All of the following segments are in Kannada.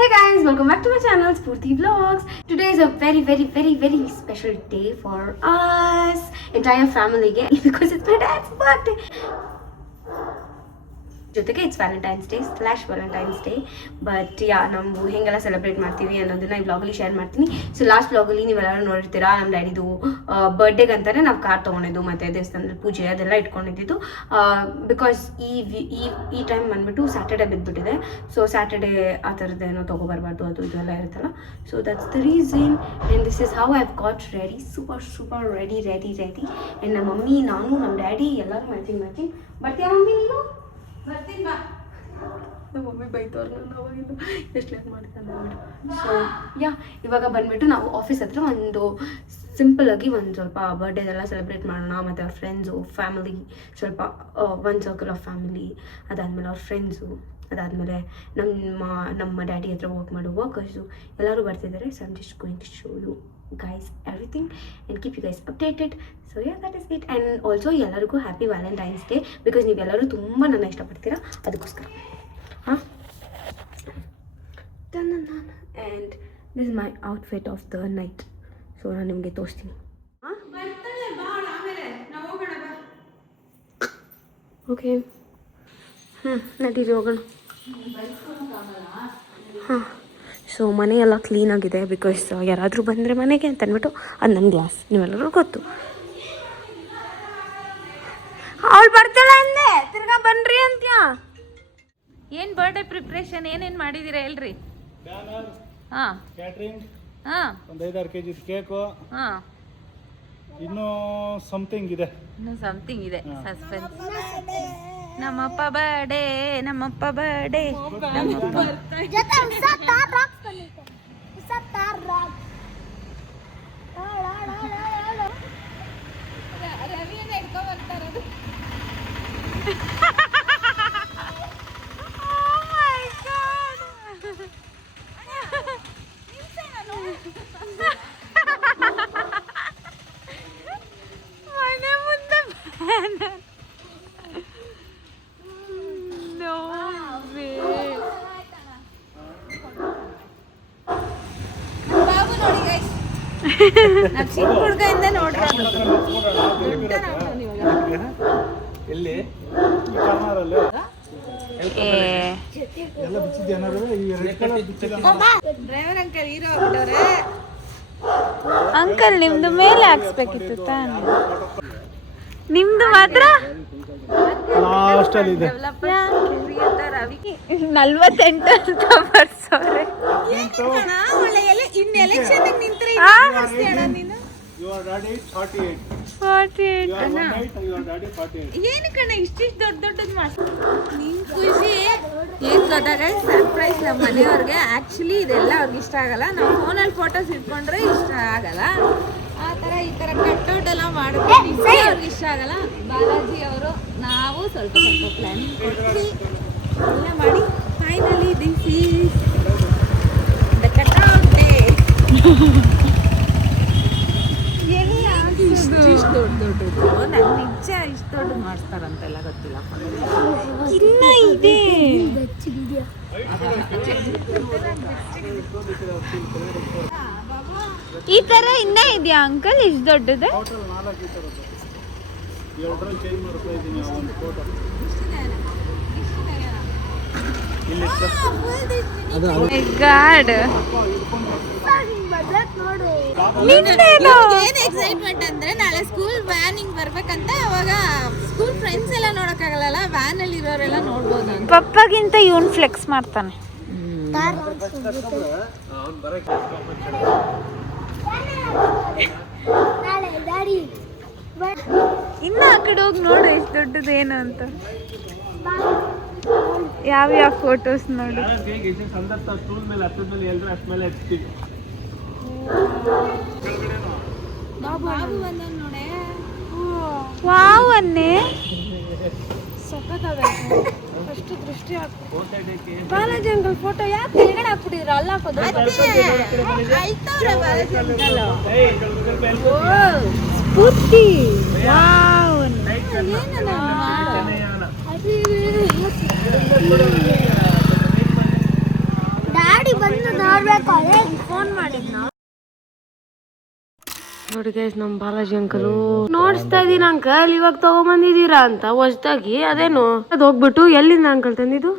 Hey guys, welcome back to my channel Spurti Vlogs. Today is a very special day for us, entire family because it's my dad's birthday. ಜೊತೆಗೆ ಇಟ್ಸ್ ವ್ಯಾಲೆಂಟೈನ್ಸ್ ಡೇ ಬಟ್ ನಾವು ಹೆಂಗೆಲ್ಲ ಸೆಲೆಬ್ರೇಟ್ ಮಾಡ್ತೀವಿ ಅನ್ನೋದನ್ನ ಈ ವ್ಲಾಗಲ್ಲಿ ಶೇರ್ ಮಾಡ್ತೀನಿ. ಸೊ ಲಾಸ್ಟ್ ವ್ಲಾಗಲ್ಲಿ ನೀವೆಲ್ಲರೂ ನೋಡಿರ್ತೀರಾ, ನಮ್ಮ ಡ್ಯಾಡಿದು ಬರ್ಡೇಗೆ ಅಂತಾನೆ ನಾವು ಕಾರ್ ತೊಗೊಂಡಿದ್ದು ಮತ್ತು ದೇವಸ್ಥಾನದಲ್ಲಿ ಪೂಜೆ ಅದೆಲ್ಲ ಇಟ್ಕೊಂಡಿದ್ದು. ಬಿಕಾಸ್ ಈ ಟೈಮ್ ಬಂದ್ಬಿಟ್ಟು ಸ್ಯಾಟರ್ಡೇ ಬಿದ್ದುಬಿಟ್ಟಿದೆ. ಸೊ ಸ್ಯಾಟರ್ಡೇ ಆ ಥರದ್ದೇನೋ ತೊಗೊಬರ್ಬಾರ್ದು, ಅದು ಇದೆಲ್ಲ ಇರುತ್ತಲ್ಲ. So that's the reason and this is how I have got ready, super ready and ನಮ್ಮ ಮಮ್ಮಿ, ನಾನು, ನಮ್ಮ ಡ್ಯಾಡಿ ಎಲ್ಲರೂ ಮ್ಯಾಚಿಂಗ್ ಬರ್ತೀಯಾ ಮಮ್ಮಿ ನೀನು? ಬರ್ತೀನಿ ಬಾ. ನಮ್ಮ ಮಮ್ಮಿ ಬೈತವ್ರು ನಾನು ಅವಾಗಿಂದು ಎಷ್ಟು ಲೇಟ್ ಮಾಡ್ತಾನೆ ಅಂದ್ಬಿಟ್ಟು. ಸೊ ಇವಾಗ ಬಂದುಬಿಟ್ಟು ನಾವು ಆಫೀಸ್ ಹತ್ರ ಒಂದು ಸಿಂಪಲಾಗಿ ಒಂದು ಸ್ವಲ್ಪ ಬರ್ಡೇದೆಲ್ಲ ಸೆಲೆಬ್ರೇಟ್ ಮಾಡೋಣ. ಮತ್ತು ಅವ್ರ ಫ್ರೆಂಡ್ಸು, ಫ್ಯಾಮಿಲಿ, ಸ್ವಲ್ಪ ಒಂದು ಸರ್ಕಲ್ ಆಫ್ ಫ್ಯಾಮಿಲಿ, ಅದಾದಮೇಲೆ ಅವ್ರ ಫ್ರೆಂಡ್ಸು, ಅದಾದಮೇಲೆ ನಮ್ಮ ಡ್ಯಾಡಿ ಹತ್ರ ವರ್ಕ್ ಮಾಡೋ ವರ್ಕರ್ಸು ಎಲ್ಲರೂ ಬರ್ತಿದ್ದಾರೆ. So I'm just going to show you guys everything and keep you guys updated. So that is it. And also ಎಲ್ಲರಿಗೂ ಹ್ಯಾಪಿ ವ್ಯಾಲೆಂಟೈನ್ಸ್ ಡೇ, ಬಿಕಾಸ್ ನೀವೆಲ್ಲರೂ ತುಂಬ ನನ್ನ ಇಷ್ಟಪಡ್ತೀರಾ, ಅದಕ್ಕೋಸ್ಕರ. And this is my outfit of the night. So ನಾನು ನಿಮಗೆ ತೋರಿಸ್ತೀನಿ. ಓಕೆ, ನಡೀರಿ ಹೋಗೋಣ. ಸೊ ಮನೆಯೆಲ್ಲ ಕ್ಲೀನಾಗಿದೆ, ಬಿಕಾಸ್ ಯಾರಾದರೂ ಬಂದರೆ ಮನೆಗೆ ಅಂತ ಅಂದ್ಬಿಟ್ಟು. ಅದು ನನ್ನ ಗ್ಲಾಸ್, ನೀವೆಲ್ಲರೂ ಗೊತ್ತು. ಅವಳು ಬರ್ತಾಳೆ ಅಂದೆ, ತಿರ್ಗಾ ಬನ್ರಿ ಅಂತ್ಯಾ. ಏನು ಬರ್ಡೇ ಪ್ರಿಪ್ರೇಷನ್ ಏನೇನು ಮಾಡಿದ್ದೀರಾ ಹೇಳ್ರಿ. ಹಾಂ, ಕ್ಯಾಟ್ರಿಂಗ್, ಹಾಂ, ಒಂದು 5-6 kg ಕೇಕು, ಹಾಂ, ಇನ್ನೂ ಸಮಥಿಂಗ್ ಇದೆ. ಸಸ್ಪೆನ್ಸ್. ನಮ್ಮಪ್ಪ ಬರ್ಡೇ ಮನೆ ಮುಂದೆ ಚಿಕ್ಕ ಹುಡುಗಯಿಂದ ನೋಡ್ರಿ. ಎಲ್ಲಿ ಕಾರ್ನರಲ್ಲಿ ಎಲ್ಲ ಬಿಚ್ಚಿದ್ದೆ ಏನಾದ್ರು ಈ ರೆಡ್ ಕಲರ್ ಬಿಚ್ಚಿದ ಡ್ರೈವರ್ ಅಂಕಲ್ ಹೀರೋ ಆಗ್ಬಿಟ್ಟವ್ರೆ. ಅಂಕಲ್ ನಿಮ್ದು ಮೇಲೆ ಹಾಕ್ಸ್ಬೇಕಿತ್ತು ತಾನೆ, ನಿಮ್ದು ಮಾತ್ರ ಲಾಸ್ಟಲ್ಲಿ ಇದೆ. 48 ಅಂತ ಬರ್ಸೋರೆ. Your daddy 48. 48 Your one night, your daddy 48. ಏನು ಕಣ ಇಷ್ಟಿಷ್ಟು ದೊಡ್ಡದು ಮಾಡ್ತಾರೆ. ನಿನ್ ಖುಷಿ ಏನು ಗೊತ್ತಾಗ ಸರ್ಪ್ರೈಸ್ ನಮ್ಮ ಮನೆಯವ್ರಿಗೆ. ಆ್ಯಕ್ಚುಲಿ ಇದೆಲ್ಲ ಅವ್ರಿಗೆ ಇಷ್ಟ ಆಗಲ್ಲ. ನಾವು ಫೋನಲ್ಲಿ ಫೋಟೋಸ್ ಇಟ್ಕೊಂಡ್ರೆ ಇಷ್ಟ ಆಗಲ್ಲ. ಆ ಥರ ಈ ಥರ ಕಟ್ಔಟ್ ಎಲ್ಲ ಮಾಡಿದ್ರೆ ಅವ್ರಿಗೆ ಇಷ್ಟ ಆಗಲ್ಲ. ಬಾಲಾಜಿ ಅವರು ನಾವು ಸ್ವಲ್ಪ ಪ್ಲ್ಯಾನಿಂಗ್ ಕೊಟ್ಟು ಎಲ್ಲ ಮಾಡಿ finally this is the cutout day. ಇಷ್ಟು ದೊಡ್ಡದು ನಂಗೆ ನಿಜ ಇಷ್ಟು ದೊಡ್ಡದು ಮಾಡಿಸ್ತಾರಂತೆಲ್ಲ ಗೊತ್ತಿಲ್ಲ. ಇನ್ನ ಇದೆ ಈ ತರ ಇನ್ನ ಇದೆಯಾ ಅಂಕಲ್ ಇಷ್ಟು ದೊಡ್ಡದು? ಗಾಡ್ ಏನ್ ಎಕ್ಸೈಟ್ಮೆಂಟ್ ಅಂದ್ರೆ ನಾಳೆ ಸ್ಕೂಲ್ ವ್ಯಾನಿಂಗ್ ಬರ್ಬೇಕಂತ. ಅವಾಗ ಸ್ಕೂಲ್ ಫ್ರೆಂಡ್ಸ್ ಎಲ್ಲ ನೋಡಕ್ಕಾಗಲ್ಲ, ವ್ಯಾನ್ ಅಲ್ಲಿ ಇರೋರೆಲ್ಲ ನೋಡ್ಬೋದು. ಪಪ್ಪಗಿಂತ ಇವನ್ ಫ್ಲೆಕ್ಸ್ ಮಾಡ್ತಾನೆ. ಇನ್ನ ಆ ಕಡೆ ಹೋಗಿ ನೋಡು ಎಷ್ಟು ದೊಡ್ಡದು ಏನು ಅಂತ. ಯಾವ ಫೋಟೋಸ್ ನೋಡು. ವಾವ್ ಅನ್ನೆ ಫಸ್ಟ್ ದೃಷ್ಟಿ ಬಾಲಾಜಿ ಅಂಕಲ್ ಫೋಟೋ ಯಾಕೆ ಕೆಳಗಡೆ ಹಾಕ್ಬಿಟ್ಟಿದ್ರು? ಅಲ್ಲ ಹಾಕೋದು ಸ್ಫೂರ್ತಿ. ವಾವ್ ಡ್ಯಾಡಿ ಫೋನ್ ಮಾಡಿದ್ನ ನೋಡಿ ಗೈಸ್ ನಮ್ಮ ಬಾಲಾಜಿ ಅಂಕಲು ನೋಡಿಸ್ತಾ ಇದೀನಿ ಅಂಕಲ್ ಇವಾಗ ತಗೊಂಬಂದಿದ್ದೀರಾ ಅಂತ ಹೊಸ್ದಾಗಿ ಅದೇನು ಅದು ಹೋಗ್ಬಿಟ್ಟು ಎಲ್ಲಿಂದ ಅಂಕಲ್ ತಂದಿದ್ದು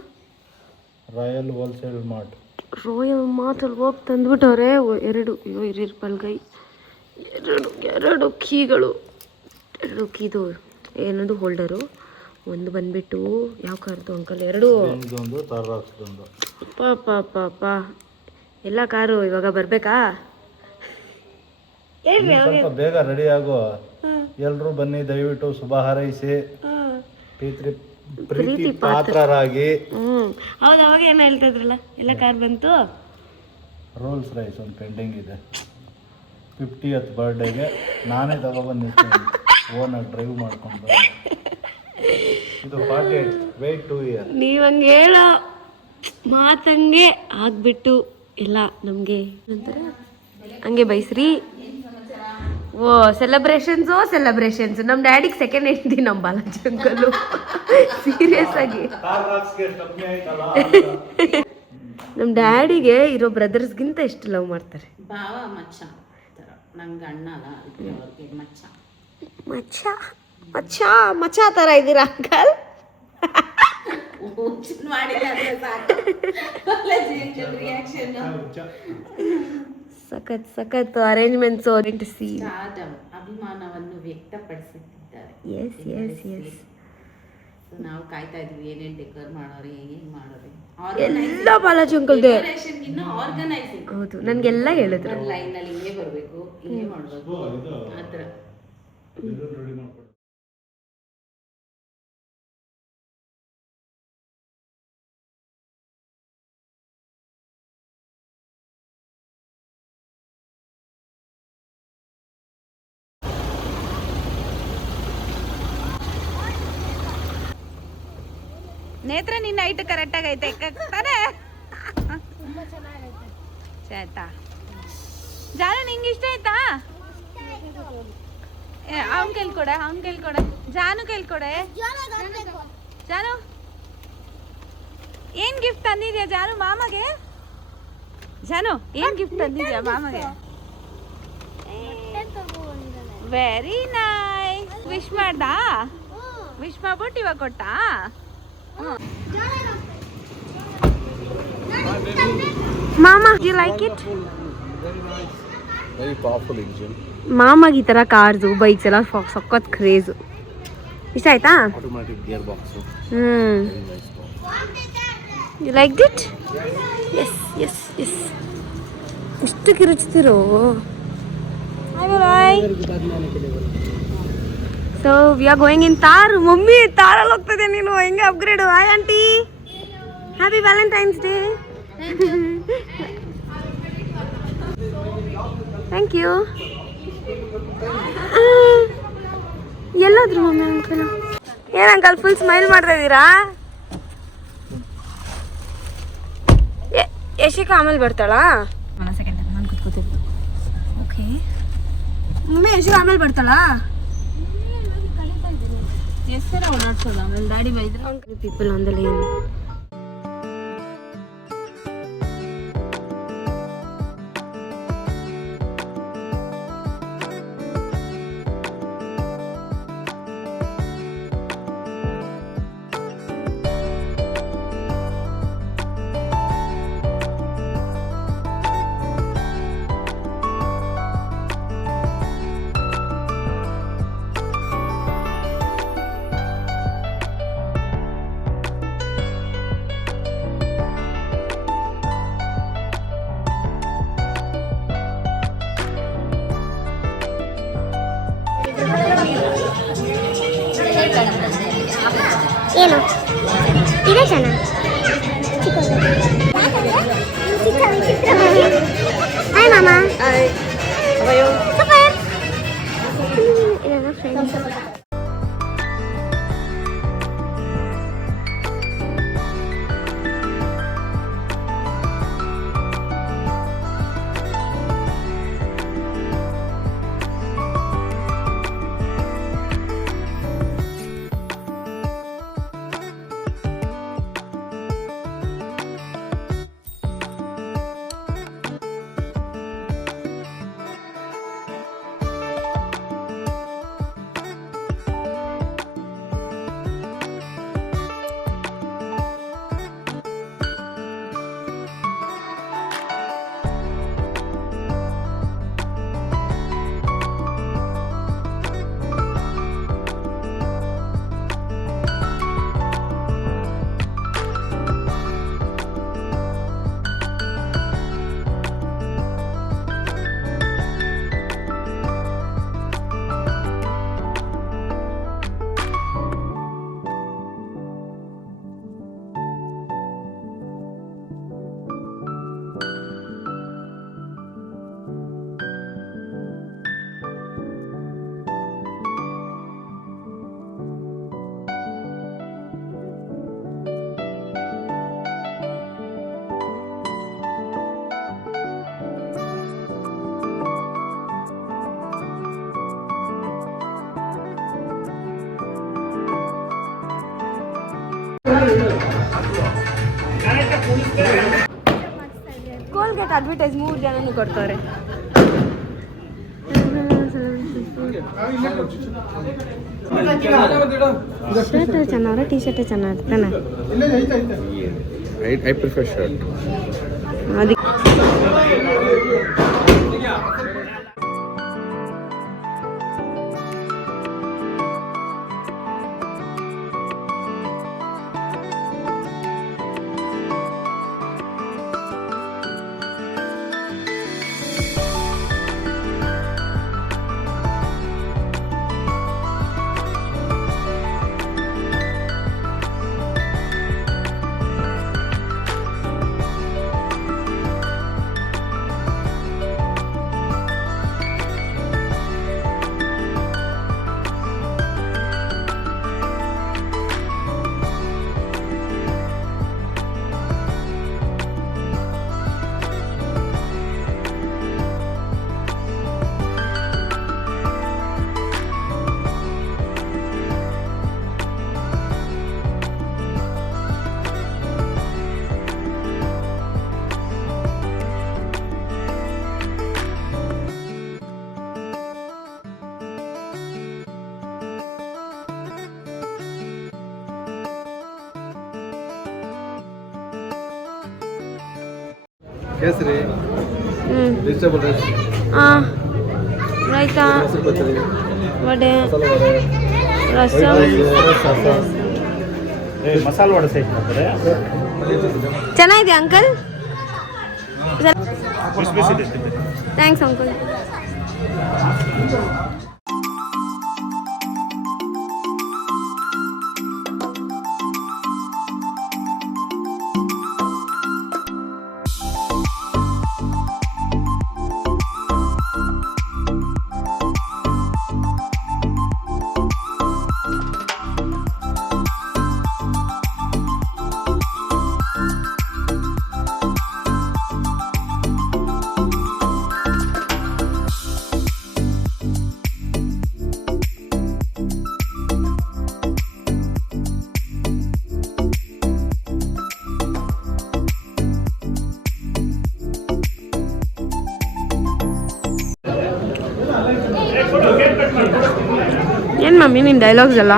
ರಾಯಲ್ ಹೋಲ್ಸೇಲ್ ಮಾರ್ಟ್ ರಾಯಲ್ ಮಾರ್ಟಲ್ಲಿ ಹೋಗಿ ತಂದ್ಬಿಟ್ಟವ್ರೆ ಎರಡು ಬಲ್ಗೈ ಎರಡು ಕೀಗಳು ಎರಡು ಕೀದು ಏನದು ಹೋಲ್ಡರು ಒಂದು ಬಂದ್ಬಿಟ್ಟು ಯಾವ ಕಾರ್ದು ಅಂಕಲ್ ಎರಡು ಪಾಪ ಎಲ್ಲ ಕಾರು ಇವಾಗ ಬರ್ಬೇಕಾ ಸ್ವಲ್ಪ ಬೇಗ ರೆಡಿ ಆಗೋ ಎಲ್ರು ಬನ್ನಿ ದಯವಿಟ್ಟು ಶುಭ ಹಾರೈಸಿ ಪ್ರೀತಿ ಪಾತ್ರರಾಗಿ ಹೌದು ಅವಾಗ ಏನೋ ಹೇಳ್ತಾ ಇದ್ರಲ್ಲ ಎಲ್ಲ ಕಾರ್ ಬಂತು ರೋಲ್ಸ್ ರೈಸ್ ಒಂದು ಪೆಂಡಿಂಗ್ ಇದೆ 50th ಬರ್ಡೇಗೆ ನಾನೇ ತಗೊಬಂದು ಓನಾಗಿ ಡ್ರೈವ್ ಮಾಡ್ಕೊಂಡು ಇದು 48 ವೇಟ್ 2 ಇಯರ್ ನೀವು ಹಂಗೆ ಹೇಳೋ ಮಾತಂಗೆ ಆಗ್ಬಿಟ್ಟು ಎಲ್ಲ ನಮಗೆ ಅಂತಾರೆ ಹಂಗೆ ಬೈಸ್ರಿ ಓ ಸೆಲೆಬ್ರೇಷನ್ಸ್ ನಮ್ಮ ಡ್ಯಾಡಿಗೆ ಸೆಕೆಂಡ್ ಹೆಂಡತಿ ನಮ್ಮ ಬಾಲಾಜಿ ಅಂಕಲು ಸೀರಿಯಸ್ ಆಗಿ ನಮ್ಮ ಡ್ಯಾಡಿಗೆ ಇರೋ ಬ್ರದರ್ಸ್ಗಿಂತ ಎಷ್ಟು ಲವ್ ಮಾಡ್ತಾರೆ ಬಾವ ಮಚ್ಚ ನಂಗೆ ಅಣ್ಣ ಅಲ್ಲ ಅವ್ರಿಗೆ ಮಚ್ಚ ಮಚ್ಚ ಮಚ್ಚ ಥರ ಇದ್ದೀರಾ ಅಂಕಲ್ ಸಖತ್ ಅರೇಂಜ್ಮೆಂಟ್ಸ್ ಅಭಿಮಾನವನ್ನು ವ್ಯಕ್ತಪಡಿಸುತ್ತಿದ್ದಾರೆ ಎಸ್ ನಾವು ಕಾಯ್ತಾ ಇದ್ವಿ ಏನೇನು ಡೆಕೋರ್ ಮಾಡೋರಿ ಹೆಂಗೆ ಮಾಡೋರಿ ಎಲ್ಲ ಬಾಲಾಜಿ ಅಂಕಲ್ದೆ ಆರ್ಗನೈಸಿಂಗ್ ಹೌದು ನನಗೆಲ್ಲ ಹೇಳಿದ್ರು ಲೈನ್ ಅಲ್ಲಿ ಹಿಂಗೆ ಬರಬೇಕು ಹಿಂಗೆ ಮಾಡಬೇಕು ಆ ಥರ ನೇತ್ರ ನಿನ್ನ ಹೈಟ್ ಕರೆಕ್ಟಾಗಿ ಐತೆ ತಾನೆ ಆಯ್ತಾ ಜಾನು ನಿಂಗೆ ಇಷ್ಟ ಆಯ್ತಾ ಅವ್ನ್ ಕೇಳ್ಕೊಡೆ ಜಾನು ಕೇಳ್ಕೊಡೆ ಜಾನು ಏನ್ ಗಿಫ್ಟ್ ತಂದಿದ್ಯಾ ಜಾನು ಮಾಮಗೆ ಏನ್ ಗಿಫ್ಟ್ ತಂದಿದ್ಯಾ ಮಾಮಗೆ ವೆರಿ ನೈಸ್ ವಿಶ್ ಮಾಡ್ದಾ ವಿಶ್ ಮಾಡ್ಬಿಟ್ಟು ಇವಾಗ ಕೊಟ್ಟಾ ಮಾಮ you like it very powerful engine ಮಾಮಾಗ ಈ ಥರ ಕಾರ್ಸು ಬೈಕ್ಸ್ ಎಲ್ಲ ಸಖತ್ ಕ್ರೇಜು ಇಷ್ಟ ಆಯ್ತಾ automatic gear box you like it yes ಇಷ್ಟು ಕಿರುಚ್ತಿರೋ so we are going in Thar mummy ತಾರಲ್ಲಿ ಹೋಗ್ತದೆ ನೀನು ಹೆಂಗೆ upgrade hi aunty happy Valentine's day thank you ಎಲ್ಲೋದ್ರು ಮಮ್ಮಿ ಅಂಕಲ್ ಏನು ಅಂಕಲ್ ಫುಲ್ ಸ್ಮೈಲ್ ಮಾಡ್ತಾ ಇದ್ದೀರಾ ಯಶಿಕಾ ಆಮೇಲೆ ಬರ್ತಾಳಾ ಸೆಕೆಂಡ್ ನಾನು ಕೂತ್ಕೋತೀನಿ ಓಕೆ ಮಮ್ಮಿ ಯಶಿಕಾ ಆಮೇಲೆ ಬರ್ತಾಳಾ ಹೆಸರ ಓಡಾಡ್ಸೋಲ್ಲ ಆಮೇಲೆ ಡ್ಯಾಡಿ ಬೈದ್ರೆ ಪೀಪಲ್ ಆನ್ ದ ಲೇನ್ ಏನು ಇದೆ ಚೆನ್ನಾಗಿ ಹಾಯ್ ಮಾಮ ಸೂಪರ್ ಫ್ರೆಂಡ್ಸ್ ಮತ್ತು ಅಡ್ವರ್ಟೈಸ್ 3 ಜನನೂ ಕೊಡ್ತಾರೆ. ಶರ್ಟ್ ಚೆನ್ನಾವ್ರೆ, ಟೀ ಶರ್ಟ್ ಚೆನ್ನಾಗಿರ್ತಾನೆ. I prefer shirt. ಅದಕ್ಕೆ ಕೇಸರಿ, ವೆಜಿಟೇಬಲ್ ರೈಸ್, ರಾಯ್ತಾ, ವಡೆ, ಮಸಾಲೆ ವಡೆ ಸಹಿತ ಮಾಡ್ತಾರೆ. ಚೆನ್ನಾಗಿದೆ ಅಂಕಲ್. Thanks uncle. ಏನು ಮಮ್ಮಿ ನಿನ್ನ ಡೈಲಾಗ್ಸ್ ಎಲ್ಲ?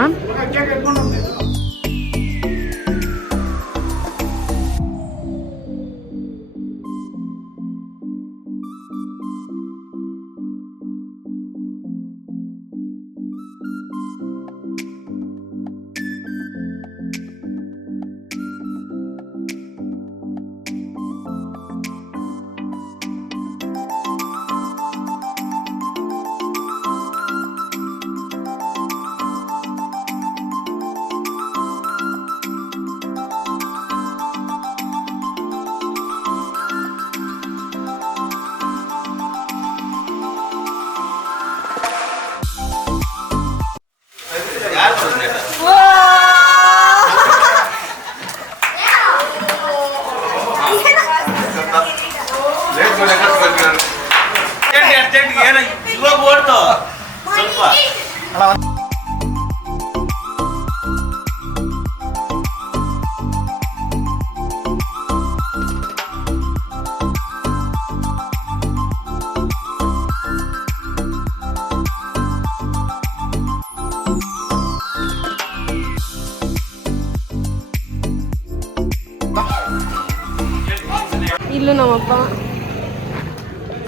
ಇಲ್ಲೂ ನಮ್ಮಪ್ಪ,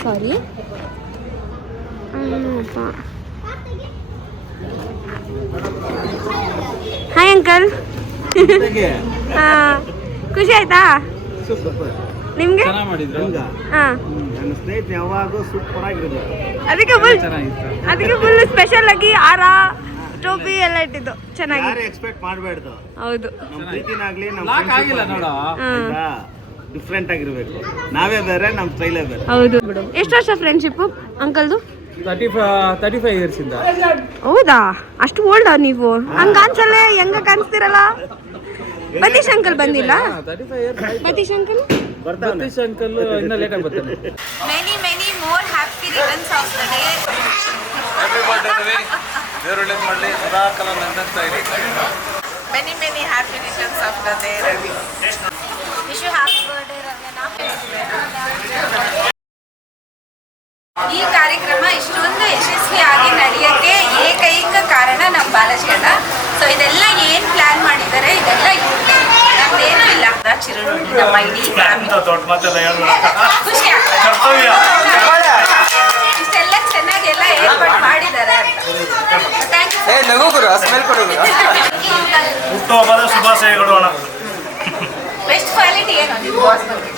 ಸಾರಿ ನಮ್ಮಪ್ಪ. Hi uncle. ಹಾಂ, ಖುಷಿ ಆಯ್ತಾ ನಿಮಗೆ? ಹಾಂ, ಯಾವಾಗೂ ಸೂಪರ್ ಆಗಿರೋದು. ಅದಕ್ಕೆ ಫುಲ್ ಸ್ಪೆಷಲ್ ಆಗಿ ಹಾರ, ಟೋಪಿ ಎಲ್ಲ ಇಟ್ಟಿದ್ದು ಚೆನ್ನಾಗಿ. ಎಕ್ಸ್ಪೆಕ್ಟ್ ಮಾಡಬೇಡ್ದು. ಹೌದು, ನಮ್ಮ ಪ್ರೀತಿನಾಗ್ಲಿ ಡಿಫ್ರೆಂಟ್ ಆಗಿರ್ಬೇಕು. ನಾವೇ ಬೇರೆ, ನಮ್ಮ ಸ್ಟೈಲೇ ಬೇರೆ. ಹೌದು ಬಿಡು. ಎಷ್ಟು ವರ್ಷ ಫ್ರೆಂಡ್ಶಿಪ್ ಅಂಕಲ್ದು? 35 ಇಯರ್ಸ್ ಇಂದ. ಹೌದಾ, ಅಷ್ಟು ಓಲ್ಡಾ ನೀವು? ಹಂಗ ಅನ್ಸಲ್ಲ, ಹೆಂಗ ಕಾಣಿಸ್ತಿರಲ್ಲ. ಬತೀಶ್ ಅಂಕಲ್ ಬಂದಿಲ್ಲ? 35 ಇಯರ್ಸ್. ಬತೀಶ್ ಅಂಕಲ್ ಇನ್ನ ಲೇಟ್ ಆಗಿ ಬರ್ತಾನೆ. Many more happy returns of the day. Happy birthday Ravi, ದೇವರು ಒಳ್ಳೇದು ಮಾಡಲಿ, ಸದಾ ಕಾಲ ನಗ್ನಗ್ತಾ ಇರಿ. Many happy returns of the day Ravi. Wish you happy birthday Ravi. ಈ ಕಾರ್ಯಕ್ರಮ ಇಷ್ಟೊಂದು ಯಶಸ್ವಿಯಾಗಿ ನಡೆಯೋಕ್ಕೆ ಏಕೈಕ ಕಾರಣ ನಮ್ಮ ಬಾಲಾಜಿ ಅಣ್ಣ. ಸೊ ಇದೆಲ್ಲ ಏನು ಪ್ಲಾನ್ ಮಾಡಿದ್ದಾರೆ ಇದೆಲ್ಲ ಇವ್ರದ್ದೇ, ನಮ್ದೇನೂ ಇಲ್ಲ. ಚಿರುನೊಂದಿ ನಮ್ಮ ಇಡೀ ಫ್ಯಾಮಿಲಿ ಖುಷಿ ಆಗ್ತದೆ ಇಷ್ಟೆಲ್ಲ ಚೆನ್ನಾಗಿ ಎಲ್ಲ ಏರ್ಪಾಡು ಮಾಡಿದ್ದಾರೆ ಅಂತ. ಹುಟ್ಟುಹಬ್ಬದ ಶುಭಾಶಯಗಳು ಅಣ್ಣ. ಬೆಸ್ಟ್ ಕ್ವಾಲಿಟಿ ಏನು ನಿಮ್ಮ ಬಾಸ್ ಬಗ್ಗೆ?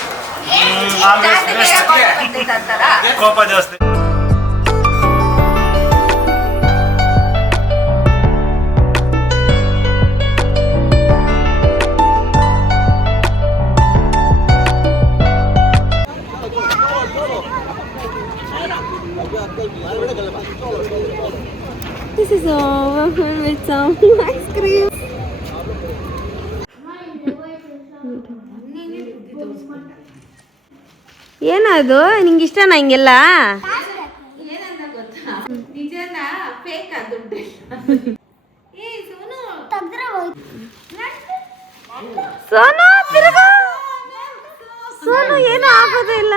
ಜಾಸ್ತಿ ಬೇಗ ಕೋಪ ಬಂದಿತ್ತು ಅಂತಾರಾ? ಕೋಪ ಜಾಸ್ತಿ. This is over with some ice cream. ಏನದು ನಿಂಗೆ ಇಷ್ಟನಾ ಹಿಂಗೆಲ್ಲ? ನಿಜನಾ ಫೇಕ್ ದುಡ್ಡು? ಸೋನು ತಿರುಗ ಸೋನು ಏನೂ ಆಗೋದಿಲ್ಲ.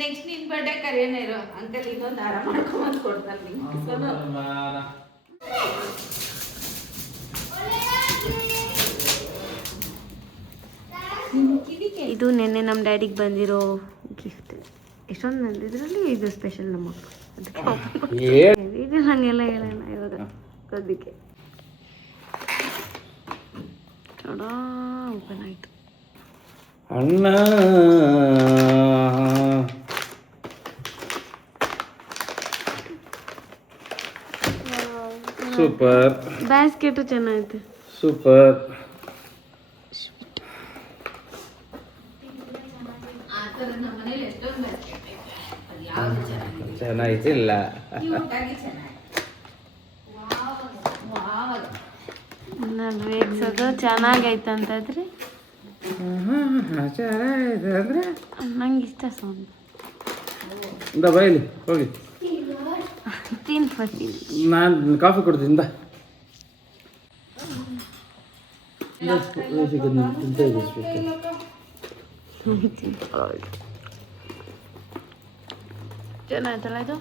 ನೆಕ್ಸ್ಟ್ ನಿನ್ ಬರ್ಡೇ ಕರೆಯೇನ ಇರೋ ಅಂಕಲ್ ಇನ್ನೊಂದು ಹಾರ ಮಾಡ್ಕೊಂಬಂದು ಕೊಡ್ತಾರೆ ನಿಂಗೆ. ಇದು ನೆನ್ನೆ ನಮ್ಮ ಡ್ಯಾಡಿಗೆ ಬಂದಿರೋ ಗಿಫ್ಟ್. ಎಷ್ಟೊಂದು ಇದರಲ್ಲಿ ಇದು ಸ್ಪೆಷಲ್ ನಮ್ಮ ಇದು ಹಂಗೆಲ್ಲ ಹೇಳೋಣ ಇವಾಗ ಅದಕ್ಕೆ ಓಪನ್ ಆಯ್ತು. ಅಣ್ಣ ಸೂಪರ್, ಬ್ಯಾಸ್ಕೆಟು ಚೆನ್ನಾಗೈತೆ. ಸೂಪರ್. ಚೆನ್ನಾಗಿಲ್ಲ. ನಾನು ರೇಗ್ಸೋದು ಚೆನ್ನಾಗೈತೆ ಅಂತಂದ್ರೆ ಚೆನ್ನಾಗಿದೆ ಅಂದ್ರೆ ನಂಗೆ ಇಷ್ಟ ಸೌಂಡ್. ಬೈಲಿ ಹೋಗಿ ತಿನ್ ಫಸ್ಟ್. ನಾನು ಕಾಫಿ ಕೊಡ್ತೀನಿ ಚೆನ್ನಾಯ್ತಲ್ಲ ಇದು?